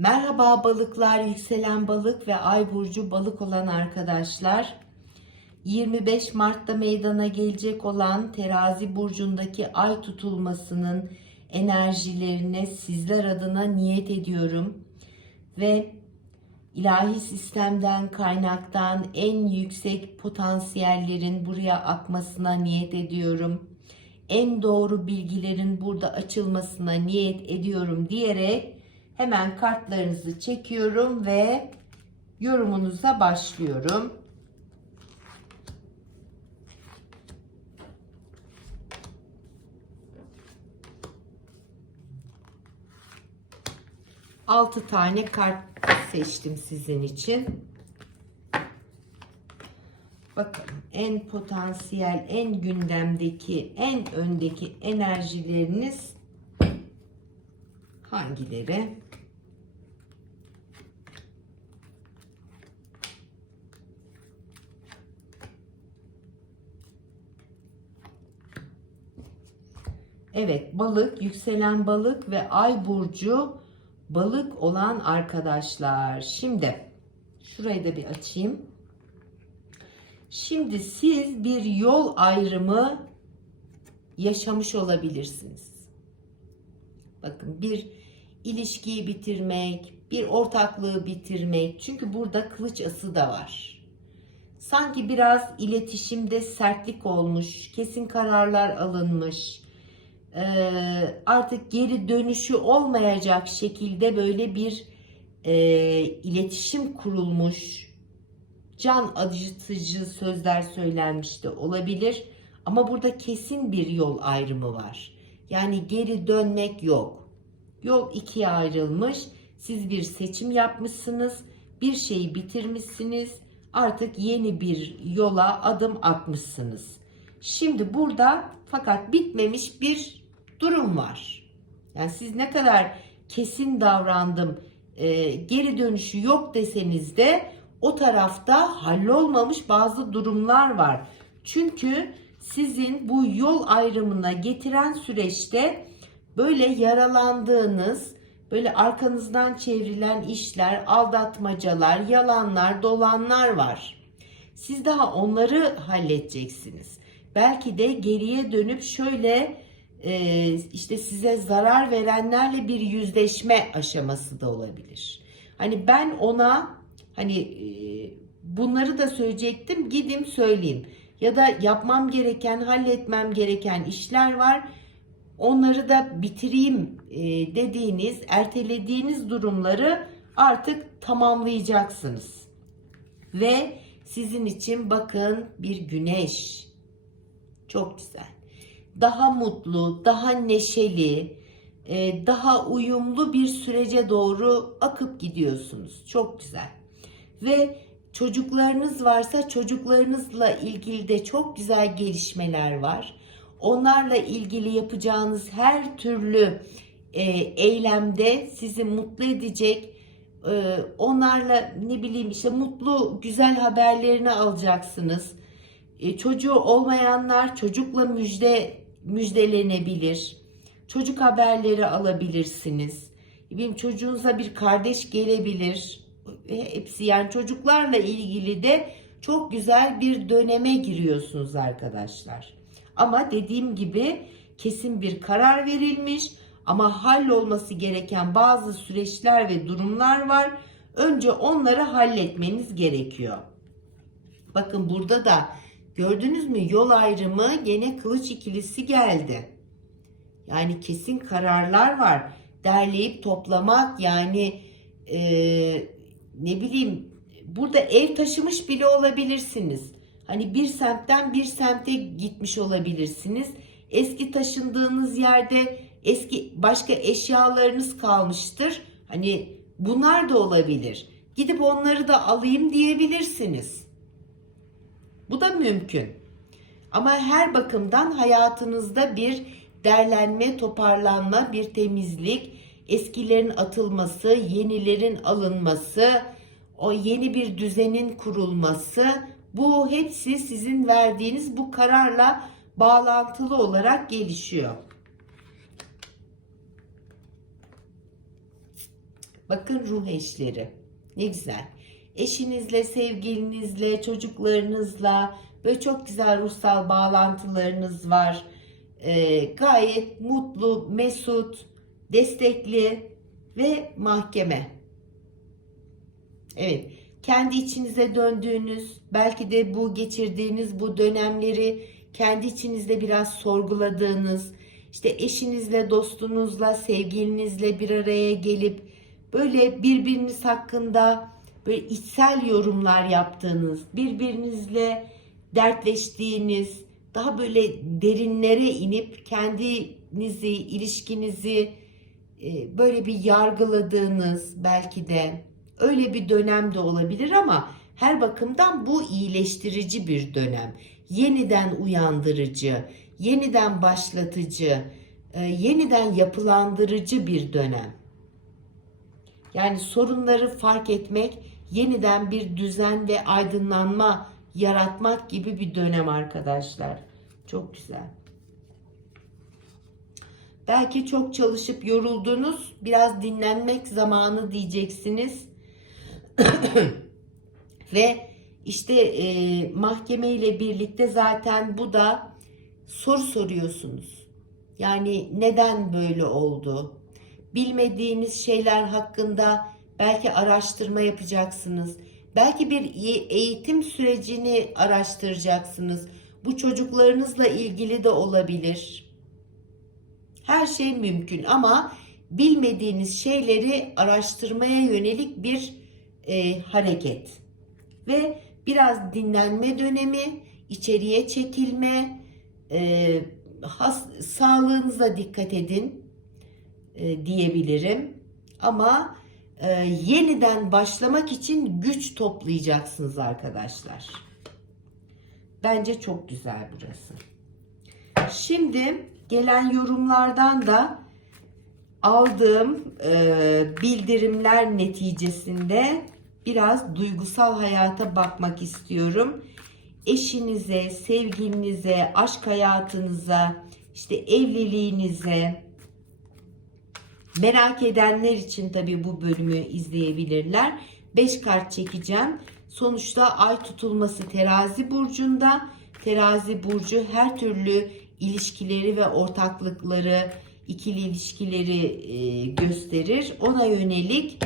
Merhaba balıklar, yükselen balık ve ay burcu balık olan arkadaşlar. 25 Mart'ta meydana gelecek olan terazi burcundaki ay tutulmasının enerjilerine sizler adına niyet ediyorum. Ve ilahi sistemden kaynaktan en yüksek potansiyellerin buraya akmasına niyet ediyorum. En doğru bilgilerin burada açılmasına niyet ediyorum diyerek hemen kartlarınızı çekiyorum ve yorumunuza başlıyorum. Altı tane kart seçtim sizin için. Bakın en potansiyel, en gündemdeki, en öndeki enerjileriniz hangileri? Evet, balık, yükselen balık ve ay burcu balık olan arkadaşlar. Şimdi şurayı da bir açayım. Şimdi siz bir yol ayrımı yaşamış olabilirsiniz. Bakın bir ilişkiyi bitirmek, bir ortaklığı bitirmek. Çünkü burada kılıç ası da var. Sanki biraz iletişimde sertlik olmuş, kesin kararlar alınmış. Ee, artık geri dönüşü olmayacak şekilde böyle bir e, iletişim kurulmuş can acıtıcı sözler söylenmiş de olabilir. Ama burada kesin bir yol ayrımı var. Yani geri dönmek yok. Yol ikiye ayrılmış. Siz bir seçim yapmışsınız. Bir şeyi bitirmişsiniz. Artık yeni bir yola adım atmışsınız. Şimdi burada fakat bitmemiş bir durum var. Yani siz ne kadar kesin davrandım, e, geri dönüşü yok deseniz de o tarafta hallolmamış bazı durumlar var. Çünkü sizin bu yol ayrımına getiren süreçte böyle yaralandığınız, böyle arkanızdan çevrilen işler, aldatmacalar, yalanlar, dolanlar var. Siz daha onları halledeceksiniz. Belki de geriye dönüp şöyle e, işte size zarar verenlerle bir yüzleşme aşaması da olabilir. Hani ben ona hani e, bunları da söyleyecektim gideyim söyleyeyim. Ya da yapmam gereken, halletmem gereken işler var. Onları da bitireyim e, dediğiniz, ertelediğiniz durumları artık tamamlayacaksınız. Ve sizin için bakın bir güneş. Çok güzel. Daha mutlu, daha neşeli, e, daha uyumlu bir sürece doğru akıp gidiyorsunuz. Çok güzel. Ve çocuklarınız varsa çocuklarınızla ilgili de çok güzel gelişmeler var. Onlarla ilgili yapacağınız her türlü e, eylemde sizi mutlu edecek, e, onlarla ne bileyim işte mutlu güzel haberlerini alacaksınız. E, çocuğu olmayanlar çocukla müjde müjdelenebilir. Çocuk haberleri alabilirsiniz. Benim çocuğunuza bir kardeş gelebilir. Hepsi yani çocuklarla ilgili de çok güzel bir döneme giriyorsunuz arkadaşlar. Ama dediğim gibi kesin bir karar verilmiş ama hallolması gereken bazı süreçler ve durumlar var. Önce onları halletmeniz gerekiyor. Bakın burada da gördünüz mü yol ayrımı gene kılıç ikilisi geldi. Yani kesin kararlar var. Derleyip toplamak yani e, ne bileyim burada ev taşımış bile olabilirsiniz. Hani bir semtten bir semte gitmiş olabilirsiniz. Eski taşındığınız yerde eski başka eşyalarınız kalmıştır. Hani bunlar da olabilir. Gidip onları da alayım diyebilirsiniz. Bu da mümkün. Ama her bakımdan hayatınızda bir derlenme, toparlanma, bir temizlik, eskilerin atılması, yenilerin alınması, o yeni bir düzenin kurulması bu hepsi sizin verdiğiniz bu kararla bağlantılı olarak gelişiyor. Bakın ruh eşleri. Ne güzel. Eşinizle, sevgilinizle, çocuklarınızla böyle çok güzel ruhsal bağlantılarınız var. Ee, gayet mutlu, mesut, destekli ve mahkeme. Evet, kendi içinize döndüğünüz, belki de bu geçirdiğiniz bu dönemleri kendi içinizde biraz sorguladığınız, işte eşinizle, dostunuzla, sevgilinizle bir araya gelip böyle birbiriniz hakkında böyle içsel yorumlar yaptığınız, birbirinizle dertleştiğiniz, daha böyle derinlere inip kendinizi, ilişkinizi e, böyle bir yargıladığınız belki de öyle bir dönem de olabilir ama her bakımdan bu iyileştirici bir dönem. Yeniden uyandırıcı, yeniden başlatıcı, e, yeniden yapılandırıcı bir dönem. Yani sorunları fark etmek, yeniden bir düzen ve aydınlanma yaratmak gibi bir dönem arkadaşlar. Çok güzel. Belki çok çalışıp yoruldunuz, biraz dinlenmek zamanı diyeceksiniz. Ve işte e, mahkeme ile birlikte zaten bu da soru soruyorsunuz. Yani neden böyle oldu? Bilmediğiniz şeyler hakkında belki araştırma yapacaksınız. Belki bir eğitim sürecini araştıracaksınız. Bu çocuklarınızla ilgili de olabilir. Her şey mümkün ama bilmediğiniz şeyleri araştırmaya yönelik bir e, hareket ve biraz dinlenme dönemi, içeriye çekilme, e, has, sağlığınıza dikkat edin e, diyebilirim. Ama e, yeniden başlamak için güç toplayacaksınız arkadaşlar. Bence çok güzel burası. Şimdi gelen yorumlardan da aldığım e, bildirimler neticesinde biraz duygusal hayata bakmak istiyorum. Eşinize, sevgilinize, aşk hayatınıza, işte evliliğinize merak edenler için tabii bu bölümü izleyebilirler. 5 kart çekeceğim. Sonuçta ay tutulması terazi burcunda. Terazi burcu her türlü ilişkileri ve ortaklıkları, ikili ilişkileri e, gösterir. Ona yönelik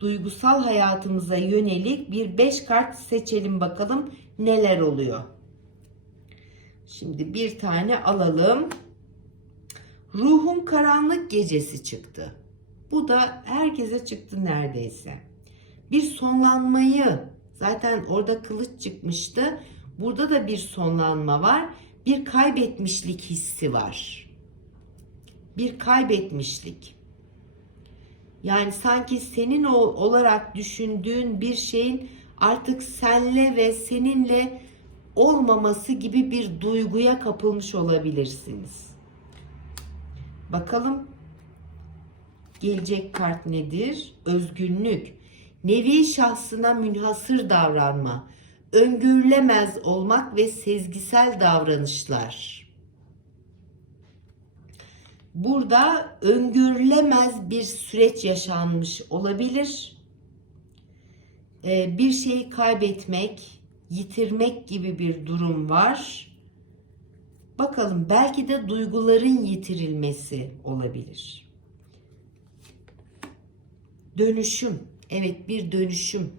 duygusal hayatımıza yönelik bir 5 kart seçelim bakalım neler oluyor. Şimdi bir tane alalım. Ruhun karanlık gecesi çıktı. Bu da herkese çıktı neredeyse. Bir sonlanmayı zaten orada kılıç çıkmıştı. Burada da bir sonlanma var. Bir kaybetmişlik hissi var. Bir kaybetmişlik. Yani sanki senin olarak düşündüğün bir şeyin artık senle ve seninle olmaması gibi bir duyguya kapılmış olabilirsiniz. Bakalım gelecek kart nedir? Özgünlük. Nevi şahsına münhasır davranma. Öngörülemez olmak ve sezgisel davranışlar. Burada öngörülemez bir süreç yaşanmış olabilir. Ee, bir şeyi kaybetmek, yitirmek gibi bir durum var. Bakalım belki de duyguların yitirilmesi olabilir. Dönüşüm. Evet bir dönüşüm.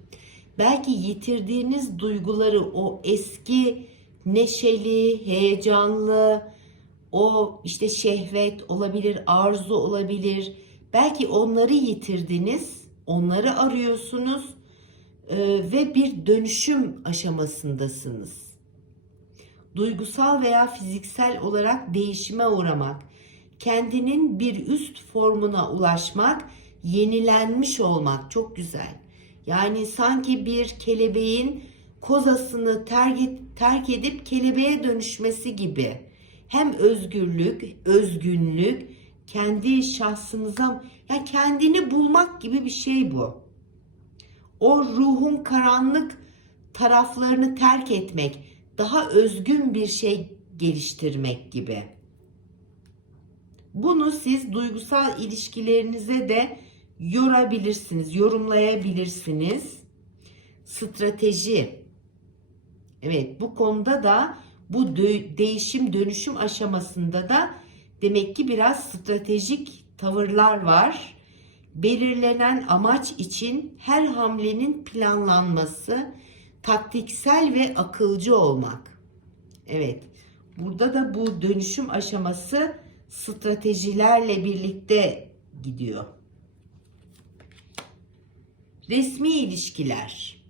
Belki yitirdiğiniz duyguları o eski neşeli, heyecanlı, o işte şehvet olabilir, arzu olabilir. Belki onları yitirdiniz, onları arıyorsunuz ve bir dönüşüm aşamasındasınız. Duygusal veya fiziksel olarak değişime uğramak, kendinin bir üst formuna ulaşmak, yenilenmiş olmak çok güzel. Yani sanki bir kelebeğin kozasını terk, edip kelebeğe dönüşmesi gibi hem özgürlük, özgünlük, kendi şahsınıza yani kendini bulmak gibi bir şey bu. O ruhun karanlık taraflarını terk etmek, daha özgün bir şey geliştirmek gibi. Bunu siz duygusal ilişkilerinize de yorabilirsiniz, yorumlayabilirsiniz. Strateji. Evet, bu konuda da bu değişim dönüşüm aşamasında da demek ki biraz stratejik tavırlar var. Belirlenen amaç için her hamlenin planlanması, taktiksel ve akılcı olmak. Evet. Burada da bu dönüşüm aşaması stratejilerle birlikte gidiyor. Resmi ilişkiler.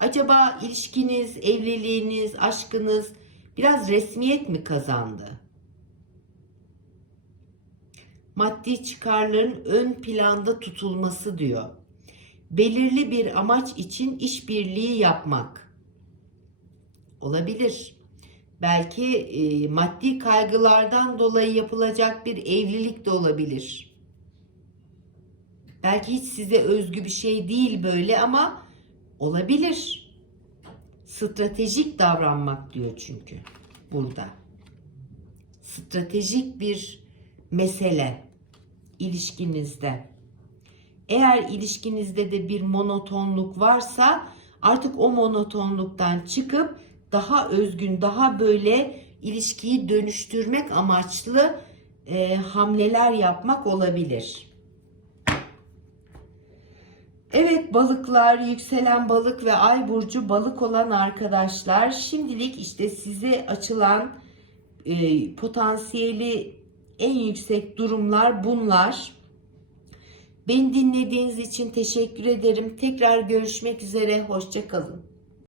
Acaba ilişkiniz, evliliğiniz, aşkınız biraz resmiyet mi kazandı? Maddi çıkarların ön planda tutulması diyor. Belirli bir amaç için işbirliği yapmak. Olabilir. Belki e, maddi kaygılardan dolayı yapılacak bir evlilik de olabilir. Belki hiç size özgü bir şey değil böyle ama olabilir. Stratejik davranmak diyor çünkü burada. Stratejik bir mesele ilişkinizde. Eğer ilişkinizde de bir monotonluk varsa artık o monotonluktan çıkıp daha özgün, daha böyle ilişkiyi dönüştürmek amaçlı e, hamleler yapmak olabilir. Evet balıklar, yükselen balık ve ay burcu balık olan arkadaşlar şimdilik işte size açılan e, potansiyeli en yüksek durumlar bunlar. Beni dinlediğiniz için teşekkür ederim. Tekrar görüşmek üzere. Hoşçakalın.